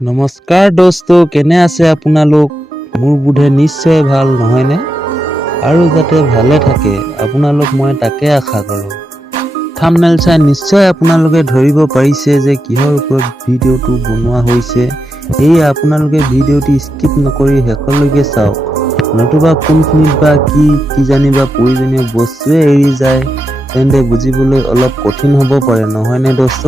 নমস্কাৰ দোস্ত, কেনে আছে আপোনালোক? মোৰ বোধে নিশ্চয় ভাল নহয়নে? আৰু যাতে ভালে থাকে আপোনালোক মই তাকে আশা কৰোঁ। থাম্বনেল চাই নিশ্চয় আপোনালোকে ধৰিব পাৰিছে যে কিহৰ ওপৰত ভিডিঅ'টো বনোৱা হৈছে। সেয়ে আপোনালোকে ভিডিঅ'টি স্কিপ নকৰি শেষলৈকে চাওক, নতুবা কোনখিনিত বা কি জানিবা প্ৰয়োজনীয় বস্তুৱে এৰি যায় তেন্তে বুজিবলৈ অলপ কঠিন হ'ব পাৰে, নহয়নে দোস্ত?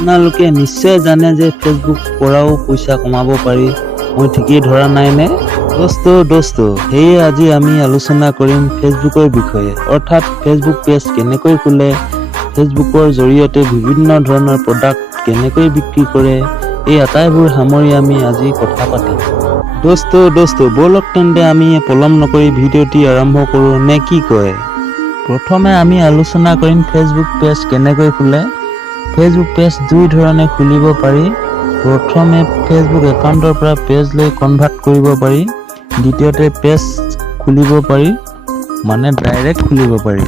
আপোনালোকে নিশ্চয় জানে যে ফেচবুক পৰাও পইচা কমাব পাৰি। মই ঠিকেই ধৰা নাইনে? দোস্ত, সেয়ে আজি আমি আলোচনা কৰিম ফেচবুকৰ বিষয়ে, অৰ্থাৎ ফেচবুক পেজ কেনেকৈ খোলে, ফেচবুকৰ জৰিয়তে বিভিন্ন ধৰণৰ প্ৰডাক্ট কেনেকৈ বিক্ৰী কৰে, এই আটাইবোৰ সামৰি আমি আজি কথা পাতিম। দোস্ত ব'লক তেন্তে আমি পলম নকৰি ভিডিঅ'টি আৰম্ভ কৰোঁ, নে কি কয়? প্ৰথমে আমি আলোচনা কৰিম ফেচবুক পেজ কেনেকৈ খোলে। ফেচবুক পেজ দুই ধৰণে খুলিব পাৰি। প্ৰথমে ফেচবুক একাউণ্টৰ পৰা পেজলৈ কনভাৰ্ট কৰিব পাৰি, দ্বিতীয়তে পেজ খুলিব পাৰি, মানে ডাইৰেক্ট খুলিব পাৰি।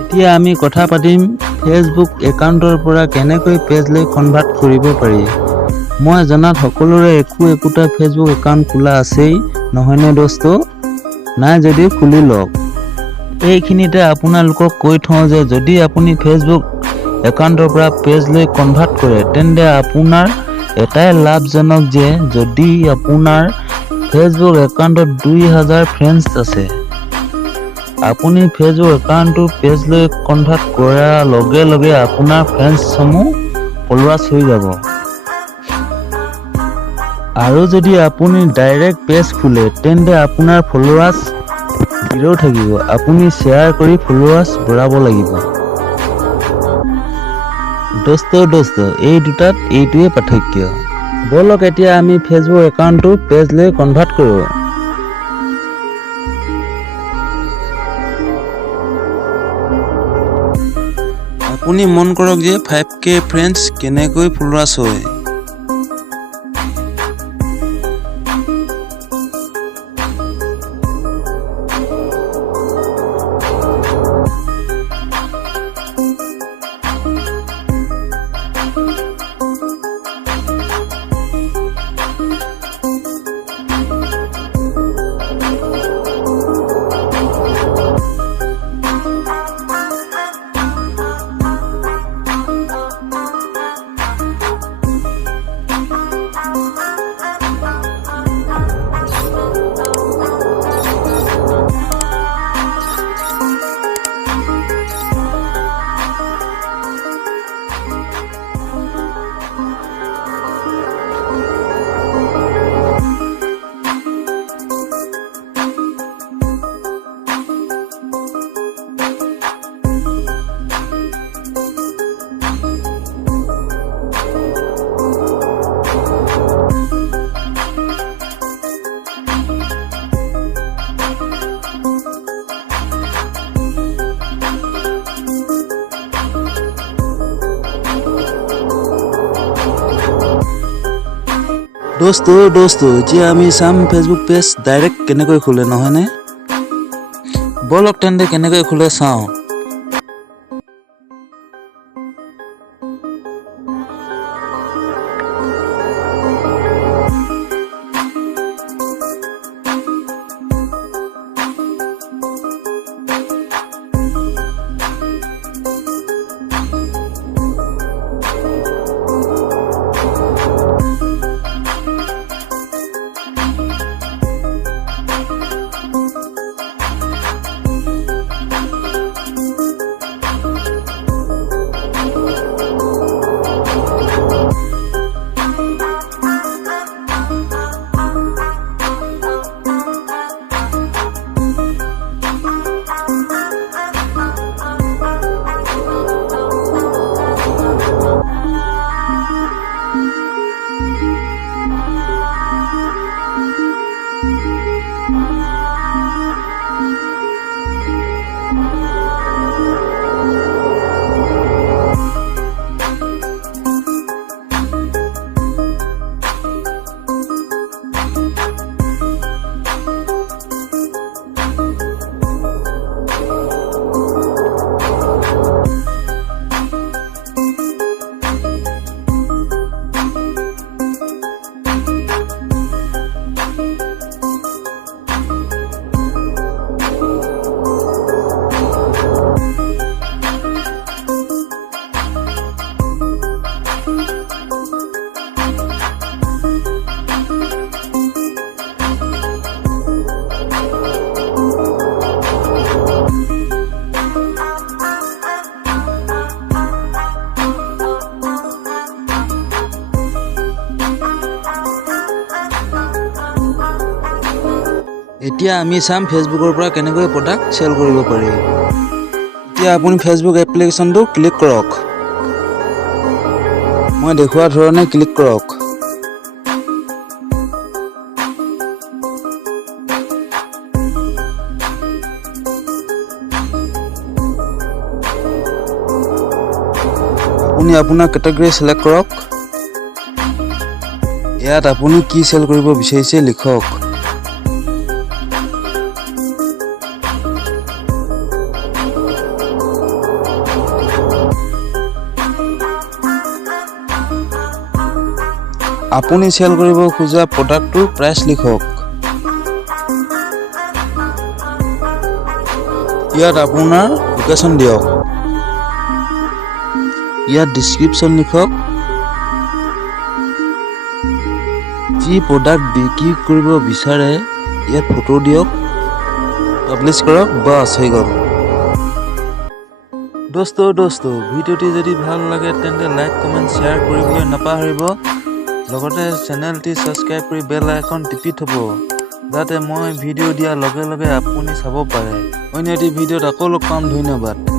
এতিয়া আমি কথা পাতিম ফেচবুক একাউণ্টৰ পৰা কেনেকৈ পেজলৈ কনভাৰ্ট কৰিব পাৰি। মই জনাত সকলোৰে একোটা ফেচবুক একাউণ্ট খোলা আছেই, নহয়নে দোস্ত? নাই যদিও খুলি লওক। এইখিনিতে আপোনালোকক কৈ থওঁ যে যদি আপুনি ফেচবুক একাউণ্টৰ পৰা পেজলৈ কনভাৰ্ট কৰে তেন্তে আপোনাৰ এটাই লাভজনক যে যদি আপোনাৰ ফেচবুক একাউণ্টত 2000 ফ্ৰেণ্ডছ আছে, আপুনি ফেচবুক একাউণ্টটো পেজলৈ কনভাৰ্ট কৰাৰ লগে লগে আপোনাৰ ফ্ৰেণ্ডছসমূহ ফলোৱাৰ্ছ হৈ যাব। আৰু যদি আপুনি ডাইৰেক্ট পেজ খোলে তেন্তে আপোনাৰ ফলোৱাৰ্ছ 0 থাকিব। আপুনি শ্বেয়াৰ কৰি ফলোৱাৰ্ছ বঢ়াব লাগিব। দোস্ত এই দুটাত এইটোৱে পাৰ্থক্য। ব'লক এতিয়া আমি ফেচবুক একাউণ্টটো পেজলৈ কনভাৰ্ট কৰোঁ। আপুনি মন কৰক যে 5K ফ্ৰেণ্ডছ কেনেকৈ ফলোৱাৰ্ছ হয়। দোস্ত এতিয়া আমি চাম ফেচবুক পেজ ডাইৰেক্ট কেনেকৈ খোলে, নহয়নে? ব'লক তেন্তে কেনেকৈ খোলে চাওঁ। এতিয়া আমি চাম ফেচবুকৰ পৰা কেনেকৈ প্ৰডাক্ট চেল কৰিব পাৰি। এতিয়া আপুনি ফেচবুক এপ্লিকেশ্যনটো ক্লিক কৰক। মই দেখুওৱা ধৰণে ক্লিক কৰক। আপুনি আপোনাৰ কেটেগৰী সিলেক্ট কৰক। ইয়াত আপুনি কি চেল কৰিব বিচাৰিছে লিখক। আপুনি চেল কৰিব খোজা প্ৰডাক্টটোৰ প্ৰাইচ লিখক। ইয়াত আপোনাৰ লোকেশ্যন দিয়ক। ইয়াত ডিছক্ৰিপশ্যন লিখক। যি প্ৰডাক্ট বিক্ৰী কৰিব বিচাৰে ইয়াত ফটো দিয়ক, পাব্লিছ কৰক, বাছ হৈ গ'ল। দোস্ত ভিডিঅ'টি যদি ভাল লাগে তেন্তে লাইক কমেণ্ট শ্বেয়াৰ কৰিবলৈ নাপাহৰিব। লগতে চেনেলটি ছাবস্ক্ৰাইব কৰি বেল আইকন টিপি থ'ব, যাতে মই ভিডিঅ' দিয়াৰ লগে লগে আপুনি চাব পাৰে। অন্য এটি ভিডিঅ'ত আকৌ লগ পাম। ধন্যবাদ।